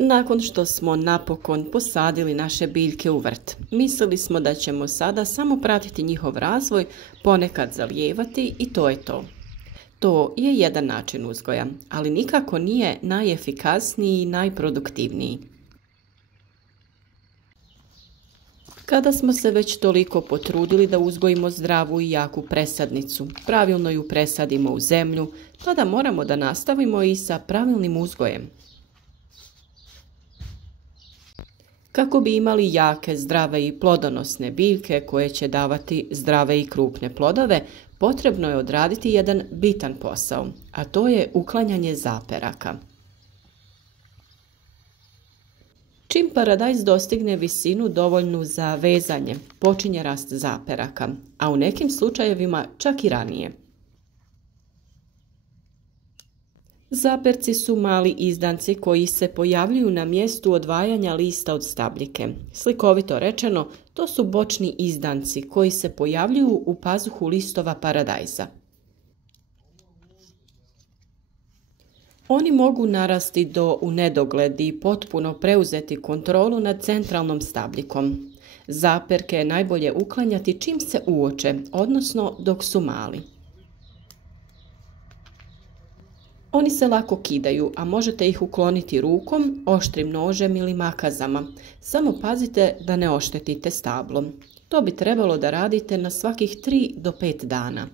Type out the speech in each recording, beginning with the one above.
Nakon što smo napokon posadili naše biljke u vrt, mislili smo da ćemo sada samo pratiti njihov razvoj, ponekad zalijevati i to je to. To je jedan način uzgoja, ali nikako nije najefikasniji i najproduktivniji. Kada smo se već toliko potrudili da uzgojimo zdravu i jaku presadnicu, pravilno ju presadimo u zemlju, tada moramo da nastavimo i sa pravilnim uzgojem. Kako bi imali jake, zdrave i plodonosne biljke koje će davati zdrave i krupne plodove, potrebno je odraditi jedan bitan posao, a to je uklanjanje zaperaka. Čim paradajz dostigne visinu dovoljnu za vezanje, počinje rast zaperaka, a u nekim slučajevima čak i ranije. Zaperci su mali izdanci koji se pojavljuju na mjestu odvajanja lista od stabljike. Slikovito rečeno, to su bočni izdanci koji se pojavljuju u pazuhu listova paradajza. Oni mogu narasti do u nedogled i potpuno preuzeti kontrolu nad centralnom stabljikom. Zaperke je najbolje uklanjati čim se uoče, odnosno dok su mali. Oni se lako kidaju, a možete ih ukloniti rukom, oštrim nožem ili makazama. Samo pazite da ne oštetite stablo. To bi trebalo da radite na svakih 3 do 5 dana.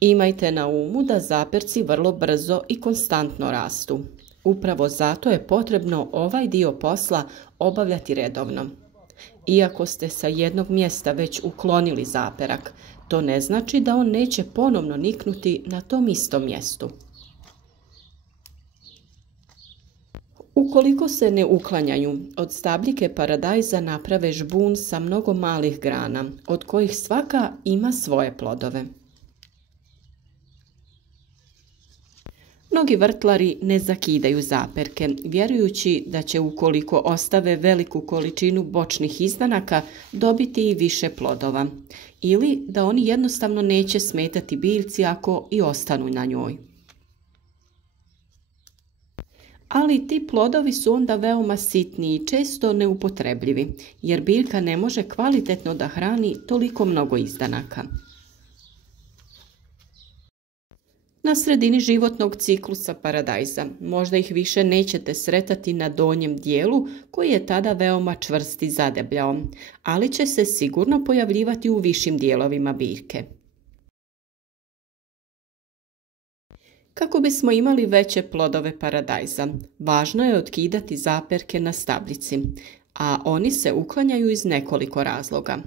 Imajte na umu da zaperci vrlo brzo i konstantno rastu. Upravo zato je potrebno ovaj dio posla obavljati redovno. Iako ste sa jednog mjesta već uklonili zaperak, to ne znači da on neće ponovno niknuti na tom istom mjestu. Ukoliko se ne uklanjaju, od stabljike paradajza naprave žbun sa mnogo malih grana, od kojih svaka ima svoje plodove. Mnogi vrtlari ne zakidaju zaperke, vjerujući da će ukoliko ostave veliku količinu bočnih izdanaka dobiti i više plodova, ili da oni jednostavno neće smetati biljci ako i ostanu na njoj. Ali ti plodovi su onda veoma sitni i često neupotrebljivi, jer biljka ne može kvalitetno da hrani toliko mnogo izdanaka. Na sredini životnog ciklusa paradajza možda ih više nećete sretati na donjem dijelu koji je tada veoma čvrst i zadebljao, ali će se sigurno pojavljivati u višim dijelovima biljke. Kako bismo imali veće plodove paradajza, važno je otkidati zaperke na stabljici, a oni se uklanjaju iz nekoliko razloga.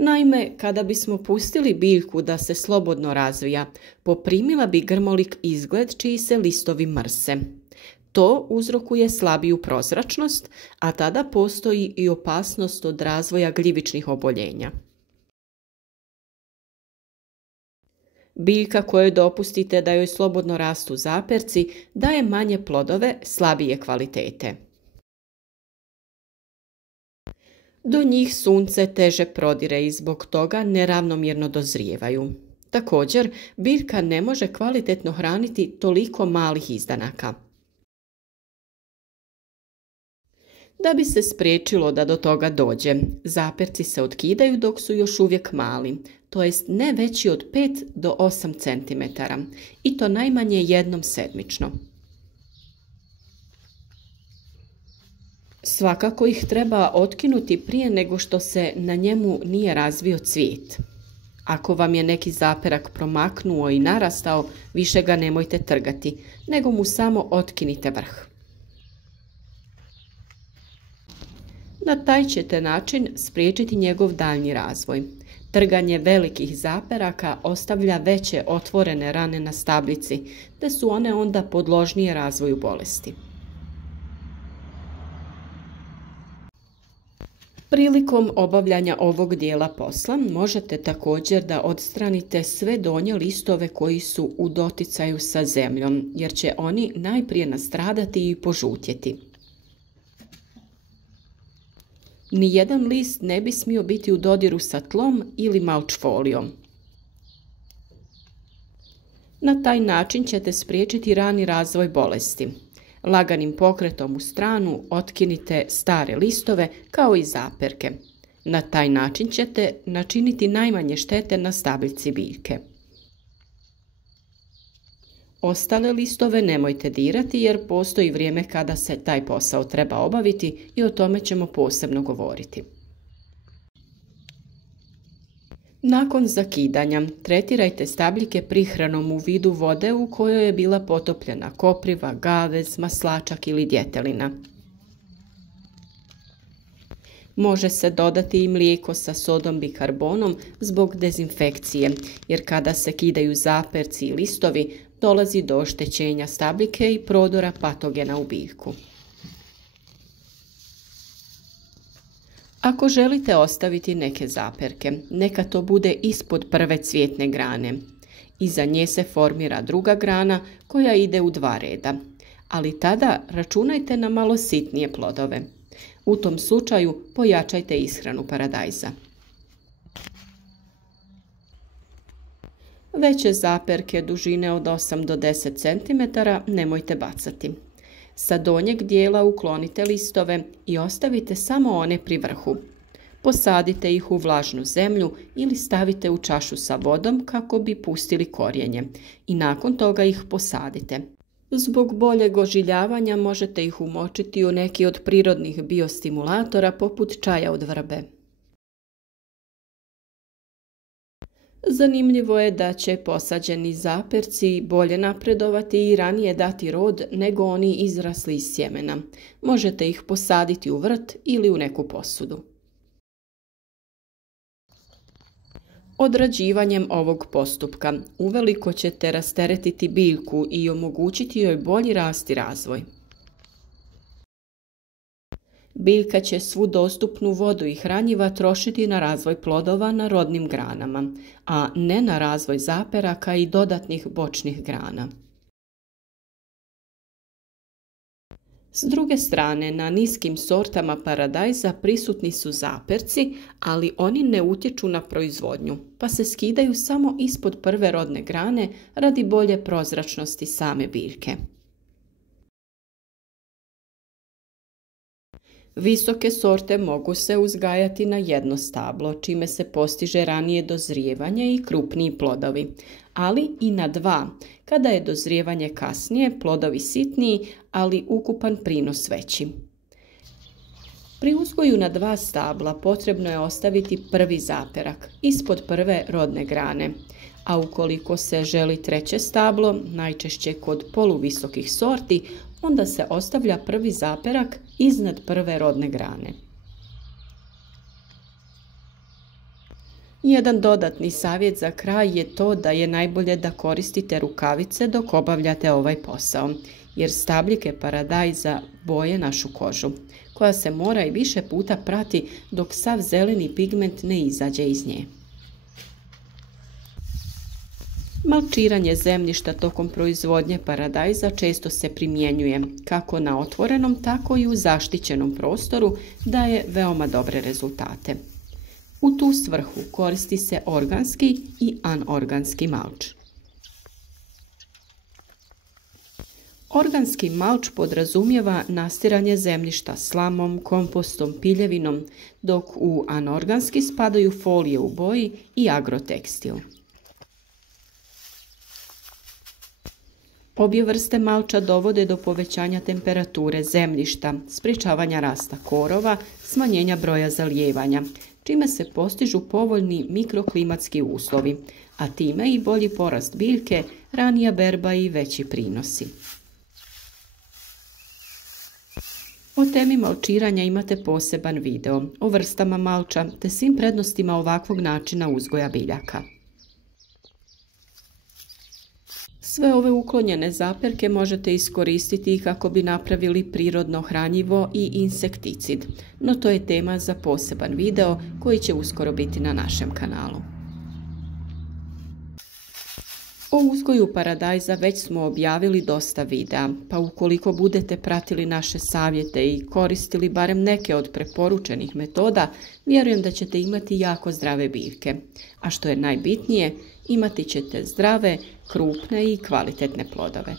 Naime, kada bismo pustili biljku da se slobodno razvija, poprimila bi grmolik izgled čiji se listovi mrse. To uzrokuje slabiju prozračnost, a tada postoji i opasnost od razvoja gljivičnih oboljenja. Biljka kojoj dopustite da joj slobodno rastu zaperci daje manje plodove slabije kvalitete. Do njih sunce teže prodire i zbog toga neravnomjerno dozrijevaju. Također, biljka ne može kvalitetno hraniti toliko malih izdanaka. Da bi se spriječilo da do toga dođe, zaperci se otkidaju dok su još uvijek mali, to jest ne veći od 5 do 8 cm, i to najmanje jednom sedmično. Svakako ih treba otkinuti prije nego što se na njemu nije razvio cvijet. Ako vam je neki zaperak promaknuo i narastao, više ga nemojte trgati, nego mu samo otkinite vrh. Na taj ćete način spriječiti njegov daljnji razvoj. Trganje velikih zaperaka ostavlja veće otvorene rane na stabljici, te su one onda podložnije razvoju bolesti. Prilikom obavljanja ovog dijela posla možete također da odstranite sve donje listove koji su u doticaju sa zemljom, jer će oni najprije nastradati i požutjeti. Nijedan list ne bi smio biti u dodiru sa tlom ili malč folijom. Na taj način ćete spriječiti rani razvoj bolesti. Laganim pokretom u stranu otkinite stare listove kao i zaperke. Na taj način ćete načiniti najmanje štete na stabiljci biljke. Ostale listove nemojte dirati jer postoji vrijeme kada se taj posao treba obaviti i o tome ćemo posebno govoriti. Nakon zakidanja tretirajte stabljike prihranom u vidu vode u kojoj je bila potopljena kopriva, gavez, maslačak ili djetelina. Može se dodati i mlijeko sa sodom bikarbonom zbog dezinfekcije, jer kada se kidaju zaperci i listovi, dolazi do oštećenja stabljike i prodora patogena u biljku. Ako želite ostaviti neke zaperke, neka to bude ispod prve cvjetne grane. Iza nje se formira druga grana koja ide u 2 reda, ali tada računajte na malo sitnije plodove. U tom slučaju pojačajte ishranu paradajza. Veće zaperke dužine od 8 do 10 cm nemojte bacati. Sa donjeg dijela uklonite listove i ostavite samo one pri vrhu. Posadite ih u vlažnu zemlju ili stavite u čašu sa vodom kako bi pustili korijenje i nakon toga ih posadite. Zbog boljeg ožiljavanja možete ih umočiti u neki od prirodnih biostimulatora poput čaja od vrbe. Zanimljivo je da će posađeni zaperci bolje napredovati i ranije dati rod nego oni izrasli iz sjemena. Možete ih posaditi u vrt ili u neku posudu. Odrađivanjem ovog postupka uveliko ćete rasteretiti biljku i omogućiti joj bolji rast i razvoj. Biljka će svu dostupnu vodu i hranjiva trošiti na razvoj plodova na rodnim granama, a ne na razvoj zaperaka i dodatnih bočnih grana. S druge strane, na niskim sortama paradajza prisutni su zaperci, ali oni ne utječu na proizvodnju, pa se skidaju samo ispod prve rodne grane radi bolje prozračnosti same biljke. Visoke sorte mogu se uzgajati na jedno stablo, čime se postiže ranije dozrijevanje i krupniji plodovi, ali i na 2, kada je dozrijevanje kasnije, plodovi sitniji, ali ukupan prinos veći. Pri uzgoju na 2 stabla potrebno je ostaviti prvi zaperak ispod prve rodne grane, a ukoliko se želi 3. stablo, najčešće kod poluvisokih sorti, onda se ostavlja prvi zaperak iznad prve rodne grane. Jedan dodatni savjet za kraj je to da je najbolje da koristite rukavice dok obavljate ovaj posao, jer stabljike paradajza boje našu kožu, koja se mora i više puta prati dok sav zeleni pigment ne izađe iz nje. Malčiranje zemljišta tokom proizvodnje paradajza često se primjenjuje kako na otvorenom, tako i u zaštićenom prostoru, daje veoma dobre rezultate. U tu svrhu koristi se organski i anorganski malč. Organski malč podrazumijeva nastiranje zemljišta slamom, kompostom, piljevinom, dok u anorganski spadaju folije u boji i agrotekstil. Obje vrste malča dovode do povećanja temperature zemljišta, sprječavanja rasta korova, smanjenja broja zalijevanja, čime se postižu povoljni mikroklimatski uslovi, a time i bolji porast biljke, ranija berba i veći prinosi. O temi malčiranja imate poseban video o vrstama malča te svim prednostima ovakvog načina uzgoja biljaka. Sve ove uklonjene zaperke možete iskoristiti kako bi napravili prirodno hranjivo i insekticid, no to je tema za poseban video koji će uskoro biti na našem kanalu. O uzgoju paradajza već smo objavili dosta videa, pa ukoliko budete pratili naše savjete i koristili barem neke od preporučenih metoda, vjerujem da ćete imati jako zdrave biljke. A što je najbitnije, imati ćete zdrave, krupne i kvalitetne plodove.